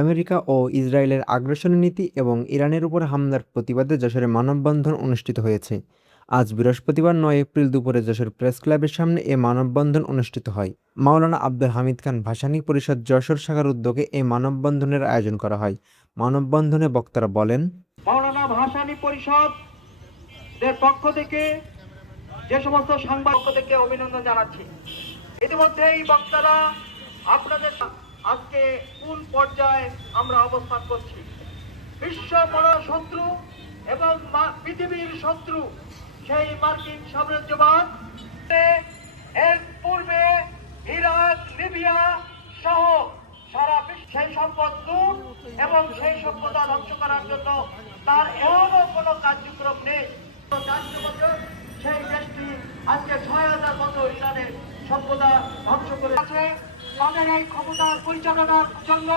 America ও ইসরায়েলের আগ্রাসনী নীতি এবং ইরানের উপর হামলার প্রতিবাদে যশোরে মানববন্ধন অনুষ্ঠিত হয়েছে। আজ বৃহস্পতিবার ৯ এপ্রিল দুপুরে যশোর প্রেস ক্লাবের সামনে এ মানববন্ধন অনুষ্ঠিত হয়। মাওলানা আব্দুল হামিদ খান ভাসানী পরিষদ যশোর শাখার উদ্যোগে এই মানববন্ধনের আয়োজন করা হয়। মানববন্ধনে বক্তারা বলেন, মাওলানা ভাসানী পরিষদ এর পক্ষ থেকে যে সমস্ত সাংবাদিক থেকে অভিনন্দন জানাচ্ছি। ইতিমধ্যে এই বক্তারা আপনাদের আজকে কোন পর্যায়ে আমরা অবস্থান করছি। বিশ্ব বড় শত্রু এবং পৃথিবীর শত্রু সেই মার্কিন সাম্রাজ্যবাদ। এর পূর্বে ইরাক, লিবিয়া সহ সারা বিশ্ব সেই সম্পদ লুট এবং সেই সভ্যতা ধ্বংস করার জন্য তার এমনও কোনো কার্যক্রম নেই। সেই দেশটি আজকে ৬,০০০ বছর ইরানের সভ্যতা ধ্বংস করে আছে। তাদের এই ক্ষমতা পরিচালনার জন্য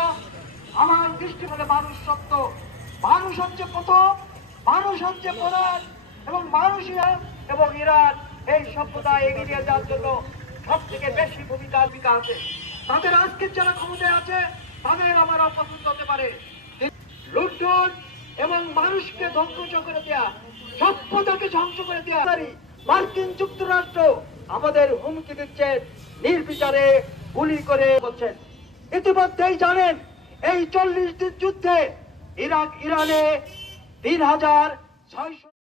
আমার দৃষ্টি হলে মানুষ সত্য, মানুষ হচ্ছে প্রথম, মানুষ হচ্ছে প্রধান এবং মানুষই এবং ইরান এই সভ্যতা এগিয়ে নিয়ে যাওয়ার জন্য সব থেকে বেশি ভূমিকা আছে। তাদের আজকে যারা ক্ষমতায় আছে তাদের আমার অপছন্দ হতে পারে, লুণ্ঠন এবং মানুষকে ধ্বংস করে দেয়া, সভ্যতাকে ধ্বংস করে দেয়া। মার্কিন যুক্তরাষ্ট্র আমাদের হুমকি দিচ্ছে, নির্বিচারে গুলি করে করছেন। ইতিমধ্যেই জানেন এই 40 দিন যুদ্ধে ইরানে 3,600